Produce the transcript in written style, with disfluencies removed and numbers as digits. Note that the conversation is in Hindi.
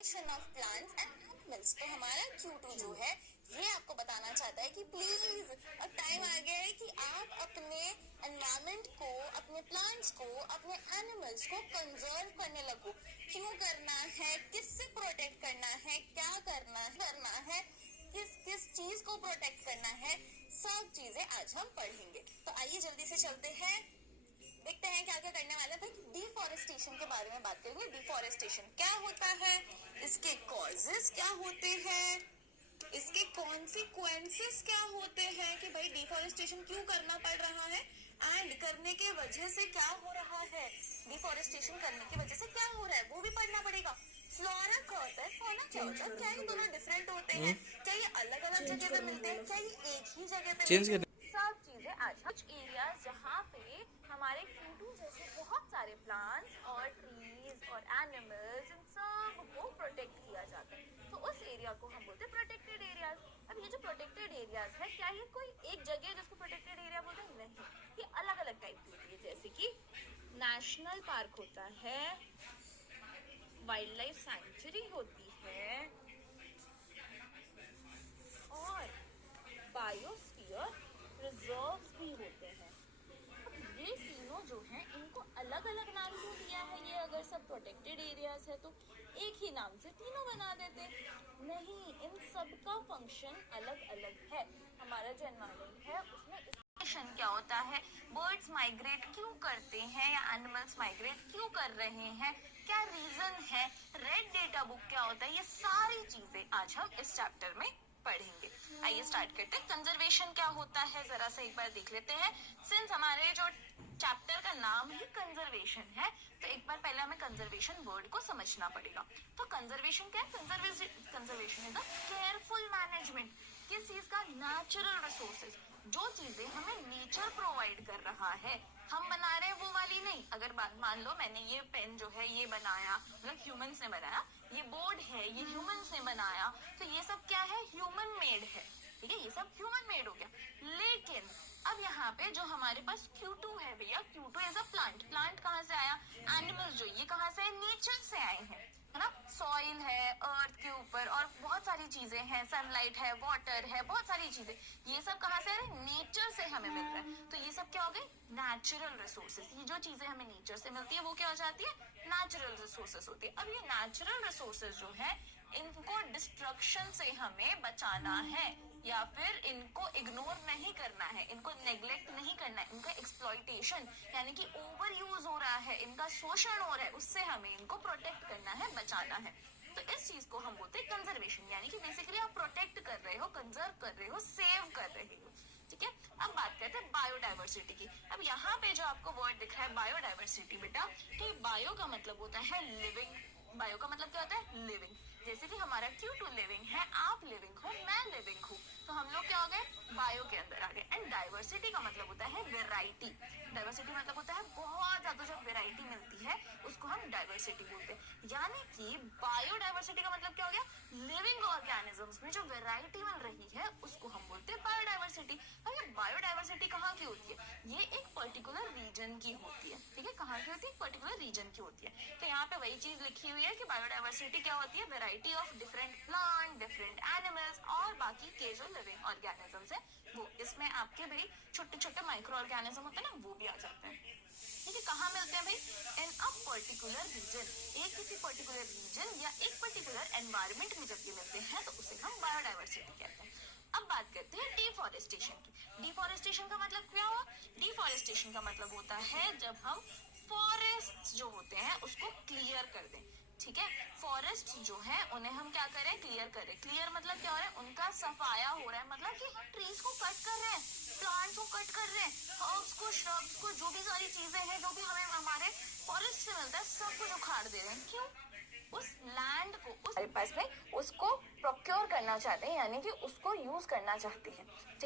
Of plants and animals. तो हमारा Q2 जो है ये आपको बताना चाहता है कि प्लीज अब टाइम आ गया है कि आप अपने एनवायरमेंट को, अपने प्लांट्स को, अपने एनिमल्स को कंजर्व करने लगो। क्यों करना है, किससे प्रोटेक्ट करना है, क्या करना है, किस किस चीज को प्रोटेक्ट करना है, सब चीजें आज हम पढ़ेंगे। तो आइए जल्दी से चलते हैं, देखते हैं क्या क्या करने वाले हैं। डिफॉरेस्टेशन के बारे में बात करेंगे। डिफॉरेस्टेशन क्या होता है, इसके कॉजेस क्या होते हैं, इसके कॉन्सिक्वेंसेस क्या होते हैं कि भाई डिफॉरेस्टेशन क्यों करना पड़ रहा है एंड करने के वजह से क्या हो रहा है, डिफॉरेस्टेशन करने की वजह से क्या हो रहा है वो भी पढ़ना पड़ेगा। फ्लोरा क्या होता है, फौना क्या होता है, क्या ये दोनों डिफरेंट होते हैं, क्या ये अलग अलग जगह पे मिलते हैं, क्या ये एक ही जगह पे मिलते हैं, सब चीजें आज कुछ एरियाज जहाँ पे हमारे Q2 जैसे बहुत सारे प्लांट्स और ट्रीज और एनिमल्स इन सब को प्रोटेक्ट किया जाता है, तो उस एरिया को हम बोलते हैं प्रोटेक्टेड एरियाज। अब ये जो प्रोटेक्टेड एरियाज है, क्या ये कोई एक जगह है जिसको प्रोटेक्टेड एरिया बोलते हैं? नहीं, ये अलग अलग टाइप की होती है। जैसे कि नेशनल पार्क होता है, वाइल्ड लाइफ सैंक्चुरी होती है और बायोस्फीयर रिजर्व्स भी होते हैं। ये तीनों जो हैं इनको अलग अलग नाम क्यों दिया है? ये अगर सब प्रोटेक्टेड एरियाज है तो एक ही नाम से तीनों बना देते। नहीं, इन सब का फंक्शन अलग अलग है। हमारा जो एनवायरमेंट है उसमें क्या होता है, बर्ड्स माइग्रेट क्यों करते हैं या एनिमल्स माइग्रेट क्यों कर रहे हैं, क्या रीजन है, रेड डेटा बुक क्या होता है, ये सारी चीजें आज हम इस चैप्टर में पढ़ेंगे। आइए स्टार्ट करते हैं। कंजर्वेशन क्या होता है जरा से एक बार देख लेते हैं। सिंस हमारे जो चैप्टर का नाम ही कंजर्वेशन है तो एक बार पहले हमें कंजर्वेशन वर्ड को समझना पड़ेगा। तो कंजर्वेशन क्या है? Conservation is the careful management किस चीज का? नेचुरल रिसोर्सेज, जो चीजें हमें नेचर प्रोवाइड कर रहा है, हम बना रहे हैं वो वाली नहीं। अगर बात मान लो मैंने ये पेन जो है ये बनाया, मतलब ह्यूमंस ने बनाया, ये बोर्ड है ये ह्यूमंस ने बनाया, तो ये सब क्या है? ह्यूमन मेड है, ठीक है, ये सब ह्यूमन मेड हो गया। लेकिन अब यहाँ पे जो हमारे पास Q2 है भैया, Q2 as a plant, plant कहाँ से आया? एनिमल्स जो ये कहाँ से? नेचर से आए हैं, है ना। सॉइल है अर्थ के ऊपर और बहुत सारी चीजें हैं, सनलाइट है, वाटर है, बहुत सारी चीजें, ये सब कहाँ से? नेचर से हमें मिल रहा है। तो ये सब क्या हो गए? Natural resources. ये जो चीजें हमें नेचर से मिलती है वो क्या हो जाती है? नेचुरल रिसोर्सेज होती है। अब ये नेचुरल रिसोर्सेज जो है इनको डिस्ट्रक्शन से हमें बचाना है या फिर इनको इग्नोर नहीं करना है, इनको नेग्लेक्ट नहीं करना है, इनका एक्सप्लॉइटेशन यानी कि ओवर यूज हो रहा है, इनका शोषण हो रहा है, उससे हमें इनको प्रोटेक्ट करना है, बचाना है। तो इस चीज को हम बोलते हैं कंजर्वेशन, यानी कि बेसिकली आप प्रोटेक्ट कर रहे हो, कंजर्व कर रहे हो, सेव कर रहे हो, ठीक है। अब बात करते हैं बायोडाइवर्सिटी की। अब यहाँ पे जो आपको वर्ड दिख रहा है बायोडाइवर्सिटी बेटा, तो बायो का मतलब होता है लिविंग। बायो का मतलब क्या होता है? लिविंग। जैसे कि हमारा Q2 लिविंग है, आप लिविंग हो, मैं लिविंग हूँ, तो हम लोग क्या हो गए? बायो के अंदर आ गए। एंड डाइवर्सिटी का मतलब होता है वेराइटी। डाइवर्सिटी मतलब होता है बहुत ज्यादा जो वेराइटी मिलती है उसको हम डाइवर्सिटी बोलते हैं। यानी कि बायोडाइवर्सिटी का मतलब क्या हो गया? लिविंग ऑर्गेनिजम्स में जो वेराइटी मिल रही है उसको हम बोलते हैं बायोडाइवर्सिटी। अब ये बायोडाइवर्सिटी कहाँ की होती है? ये एक पर्टिकुलर रीजन की होती है, ठीक है, कहाँ की होती है? पर्टिकुलर रीजन की होती है। तो यहाँ पे वही चीज लिखी हुई है कि बायोडाइवर्सिटी क्या होती है? Variety of different plant, different animals और बाकी के जो लिविंग ऑर्गेनिजम्स है वो। इसमें आपके भाई छोटे छोटे माइक्रो ऑर्गेनिज्म होते हैं ना, वो भी आ जाते हैं, ठीक है। कहाँ मिलते हैं भाई? इन अ पर्टिकुलर रीजन, एक किसी पर्टिकुलर रीजन या एक पर्टिकुलर एनवायरमेंट में जब ये मिलते हैं तो उसे हम बायोडाइवर्सिटी कहते हैं। अब बात करते हैं डिफॉरेस्टेशन की। डिफॉरेस्टेशन का मतलब क्या हुआ? डिफॉरेस्टेशन का मतलब होता है जब हम फॉरेस्ट जो होते हैं उसको क्लियर कर दें, ठीक है। फॉरेस्ट जो है उन्हें हम क्या करें? क्लियर करें। क्लियर मतलब क्या हो रहा है? उनका सफाया हो रहा है, मतलब कि हम ट्रीज को कट कर रहे हैं, प्लांट्स को कट कर रहे हैं, हर्ब्स को, श्रब्स को, जो भी सारी चीजें हैं जो भी हमें हमारे फॉरेस्ट से मिलता है सब कुछ उखाड़ दे रहे हैं। क्यों? उस लैंड को उस पास में उसको प्रोक्योर करना चाहते हैं, यानी कि उसको यूज करना चाहते हैं।